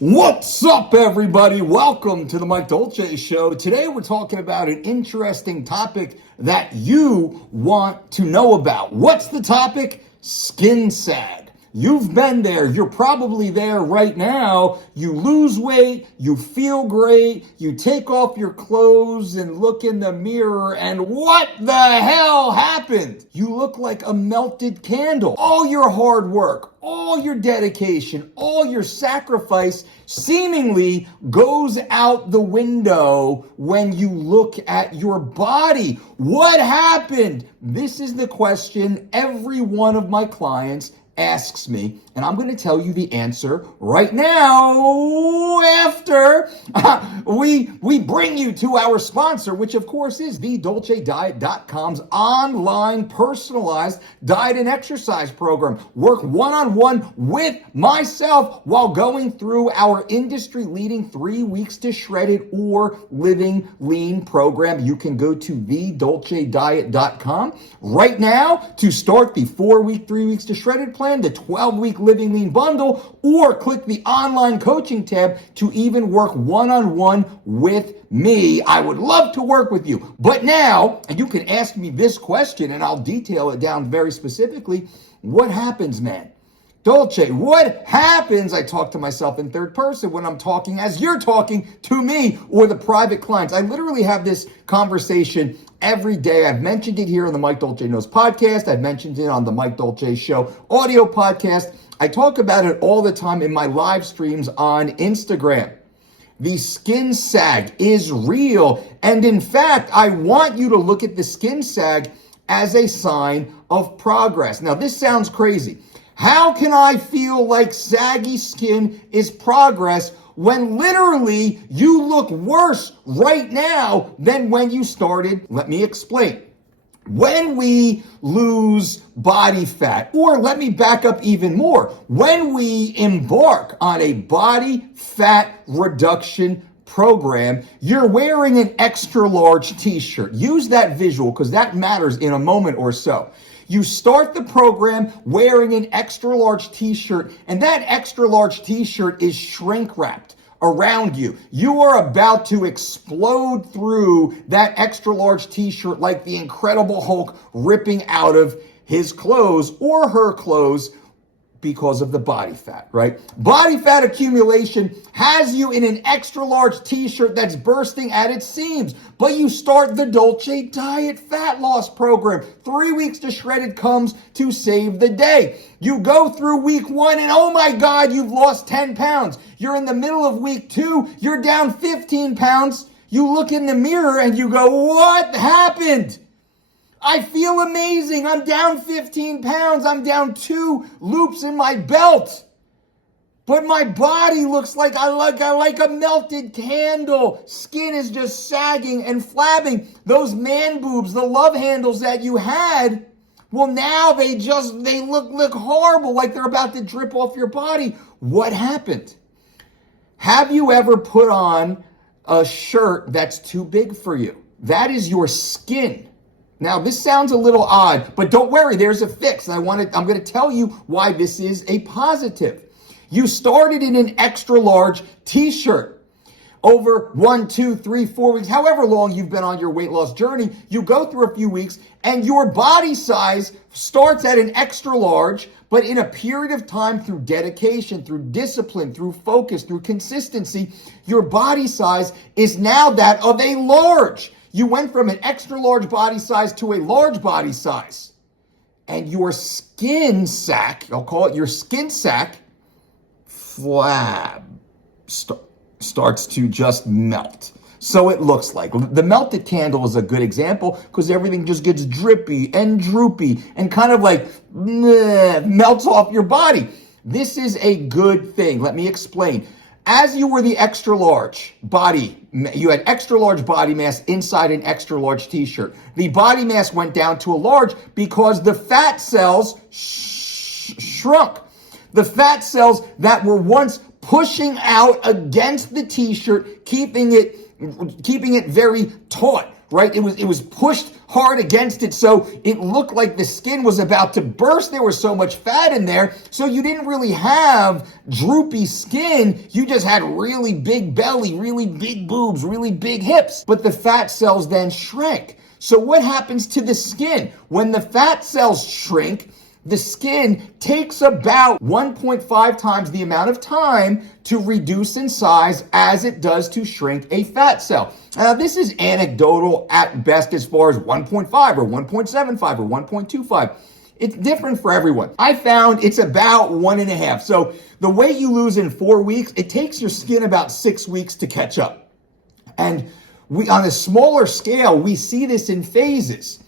What's up, everybody? Welcome to the Mike Dolce Show. Today we're talking about an interesting topic that you want to know about. What's the topic? Skin Sag. You've been there. You're probably there right now. You lose weight. You feel great. You take off your clothes and look in the mirror, and what the hell happened? You look like a melted candle. All your hard work, all your dedication, all your sacrifice seemingly goes out the window when you look at your body. What happened? This is the question every one of my clients asks me, and I'm going to tell you the answer right now after we bring you to our sponsor, which of course is the DolceDiet.com's online personalized diet and exercise program. Work one-on-one with myself while going through our industry-leading 3 weeks to shredded or living lean program. You can go to thedolcediet.com right now to start the 4-week, 3 weeks to shredded plan, the 12-week living lean bundle, or click the online coaching tab to even work one-on-one with me. I would love to work with you. But now, and you can ask me this question and I'll detail it down very specifically. What happens, man? Dolce, what happens? I talk to myself in third person when I'm talking as you're talking to me or the private clients. I literally have this conversation every day. I've mentioned it here on the Mike Dolce Knows podcast. I've mentioned it on the Mike Dolce Show audio podcast. I talk about it all the time in my live streams on Instagram. The skin sag is real. And in fact, I want you to look at the skin sag as a sign of progress. Now, this sounds crazy. How can I feel like saggy skin is progress when literally you look worse right now than when you started? Let me explain. When we lose body fat, or let me back up even more, when we embark on a body fat reduction program, you're wearing an extra large t-shirt. Use that visual because that matters in a moment or so. You start the program wearing an extra large t-shirt, and that extra large t-shirt is shrink wrapped around you. You are about to explode through that extra large t-shirt like the Incredible Hulk ripping out of his clothes or her clothes because of the body fat, right? Body fat accumulation has you in an extra large t-shirt that's bursting at its seams. But you start the Dolce Diet Fat Loss Program. 3 weeks to shredded comes to save the day. You go through week 1 and oh my God, you've lost 10 pounds. You're in the middle of week 2, you're down 15 pounds. You look in the mirror and you go, what happened? I feel amazing. I'm down 15 pounds. I'm down 2 loops in my belt. But my body looks like I like a melted candle. Skin is just sagging and flabbing. Those man boobs, the love handles that you had, well, now they look horrible, like they're about to drip off your body. What happened? Have you ever put on a shirt that's too big for you? That is your skin. Now, this sounds a little odd, but don't worry, there's a fix. I'm going to tell you why this is a positive. You started in an extra large t-shirt. Over 1, 2, 3, 4 weeks, however long you've been on your weight loss journey, you go through a few weeks and your body size starts at an extra large, but in a period of time through dedication, through discipline, through focus, through consistency, your body size is now that of a large. You went from an extra large body size to a large body size. And your skin sack, I'll call it your skin sack, flab, starts to just melt. So it looks like. The melted candle is a good example because everything just gets drippy and droopy and kind of like melts off your body. This is a good thing. Let me explain. As you were the extra large body, you had extra large body mass inside an extra large t-shirt. The body mass went down to a large because the fat cells shrunk. The fat cells that were once pushing out against the t-shirt, keeping it very taut, right? It was pushed hard against it, so it looked like the skin was about to burst. There was so much fat in there, so you didn't really have droopy skin. You just had really big belly, really big boobs, really big hips. But the fat cells then shrank. So what happens to the skin? When the fat cells shrink, the skin takes about 1.5 times the amount of time to reduce in size as it does to shrink a fat cell. Now, this is anecdotal at best as far as 1.5 or 1.75 or 1.25. It's different for everyone. I found it's about 1.5. So the way you lose in 4 weeks, it takes your skin about 6 weeks to catch up. And on a smaller scale, we see this in phases.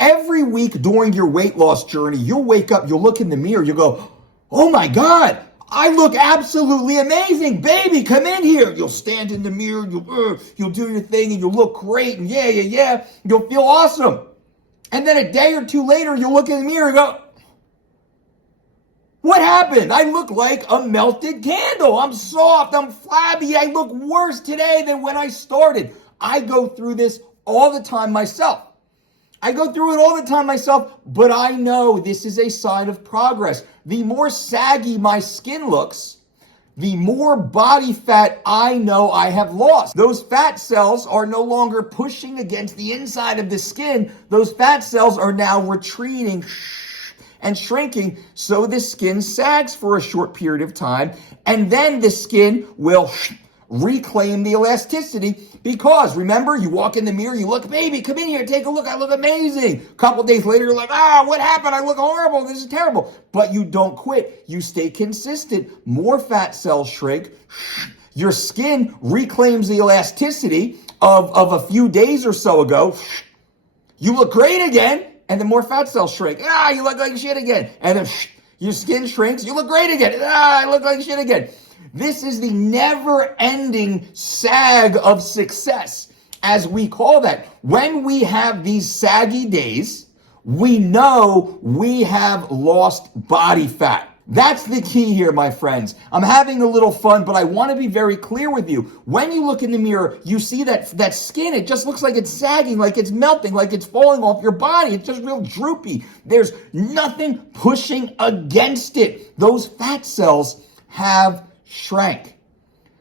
Every week during your weight loss journey, you'll wake up, you'll look in the mirror, you'll go, oh my God, I look absolutely amazing. Baby, come in here. You'll stand in the mirror, you'll do your thing, and you'll look great, and yeah. You'll feel awesome. And then a day or two later, you'll look in the mirror and go, what happened? I look like a melted candle. I'm soft, I'm flabby. I look worse today than when I started. I go through this all the time myself. But I know this is a sign of progress. The more saggy my skin looks, the more body fat I know I have lost. Those fat cells are no longer pushing against the inside of the skin. Those fat cells are now retreating and shrinking, so the skin sags for a short period of time, and then the skin will reclaim the elasticity, because remember, you walk in the mirror, you look, baby, come in here, take a look, I look amazing. A couple days later, you're like, what happened? I look horrible, this is terrible. But you don't quit, you stay consistent. More fat cells shrink, your skin reclaims the elasticity of a few days or so ago. You look great again, and then more fat cells shrink. You look like shit again. And then your skin shrinks, you look great again. I look like shit again. This is the never-ending sag of success, as we call that. When we have these saggy days, we know we have lost body fat. That's the key here, my friends. I'm having a little fun, but I want to be very clear with you. When you look in the mirror, you see that skin, it just looks like it's sagging, like it's melting, like it's falling off your body. It's just real droopy. There's nothing pushing against it. Those fat cells have shrank.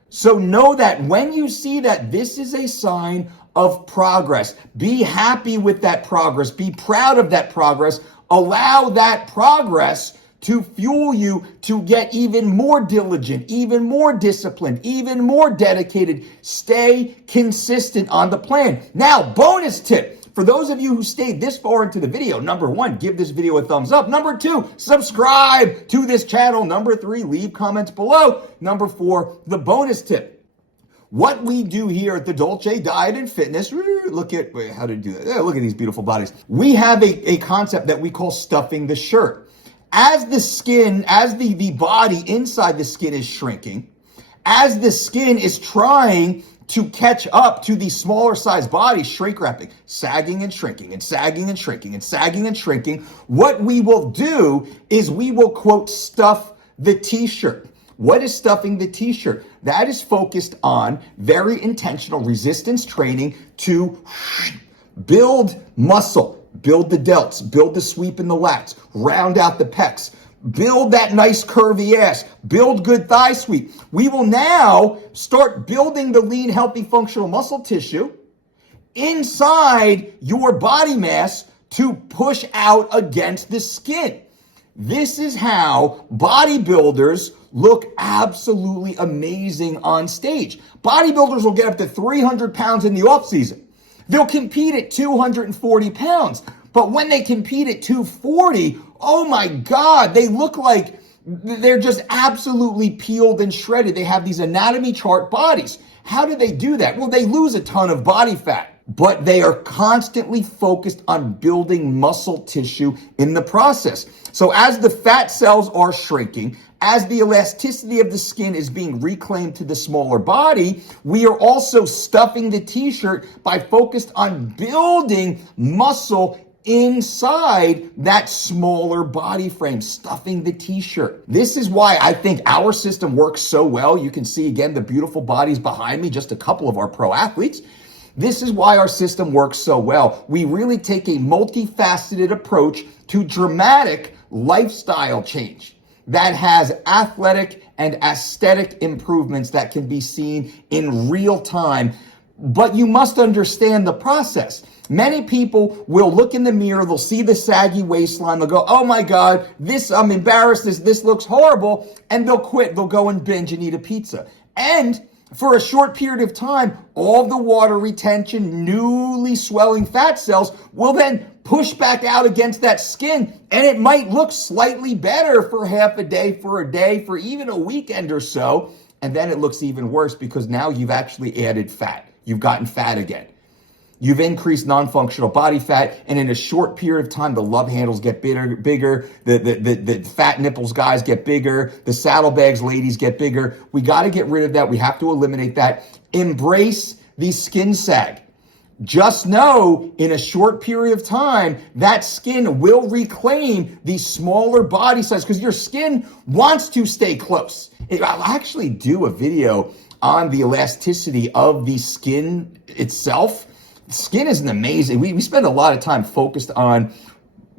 So know that when you see that, this is a sign of progress. Be happy with that progress. Be proud of that progress. Allow that progress to fuel you to get even more diligent, even more disciplined, even more dedicated. Stay consistent on the plan. Now, bonus tip. For those of you who stayed this far into the video, number 1, give this video a thumbs up. Number 2, subscribe to this channel. Number 3, leave comments below. Number 4, the bonus tip. What we do here at the Dolce Diet and Fitness, look at, how to do that. Look at these beautiful bodies. We have a concept that we call stuffing the shirt. As the skin, as the body inside the skin is shrinking, as the skin is trying to catch up to the smaller size body, shrink wrapping, sagging and shrinking and sagging and shrinking and sagging and shrinking, what we will do is we will, quote, stuff the t-shirt. What is stuffing the t-shirt? That is focused on very intentional resistance training to build muscle, build the delts, build the sweep in the lats, round out the pecs, build that nice curvy ass, build good thigh sweep. We will now start building the lean, healthy, functional muscle tissue inside your body mass to push out against the skin. This is how bodybuilders look absolutely amazing on stage. Bodybuilders will get up to 300 pounds in the off season. They'll compete at 240 pounds. But when they compete at 240, oh my God, they look like they're just absolutely peeled and shredded. They have these anatomy chart bodies. How do they do that? Well, they lose a ton of body fat, but they are constantly focused on building muscle tissue in the process. So as the fat cells are shrinking, as the elasticity of the skin is being reclaimed to the smaller body, we are also stuffing the t-shirt by focused on building muscle inside that smaller body frame, stuffing the t-shirt. This is why I think our system works so well. You can see again the beautiful bodies behind me, just a couple of our pro athletes. This is why our system works so well. We really take a multifaceted approach to dramatic lifestyle change that has athletic and aesthetic improvements that can be seen in real time. But you must understand the process. Many people will look in the mirror, they'll see the saggy waistline, they'll go, oh my God, I'm embarrassed, this looks horrible, and they'll quit, they'll go and binge and eat a pizza. And for a short period of time, all the water retention, newly swelling fat cells will then push back out against that skin, and it might look slightly better for half a day, for even a weekend or so, and then it looks even worse because now you've actually added fat. You've gotten fat again. You've increased non-functional body fat, and in a short period of time, the love handles get bigger, the fat nipples guys get bigger, the saddlebags ladies get bigger. We got to get rid of that. We have to eliminate that. Embrace the skin sag. Just know in a short period of time, that skin will reclaim the smaller body size because your skin wants to stay close. I'll actually do a video on the elasticity of the skin itself. Skin is an amazing, we spend a lot of time focused on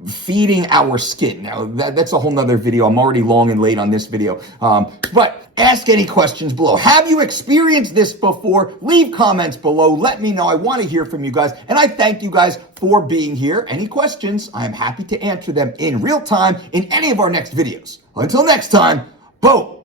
feeding our skin. Now, that's a whole nother video. I'm already long and late on this video. But ask any questions below. Have you experienced this before? Leave comments below. Let me know. I want to hear from you guys. And I thank you guys for being here. Any questions, I'm happy to answer them in real time in any of our next videos. Until next time, boom.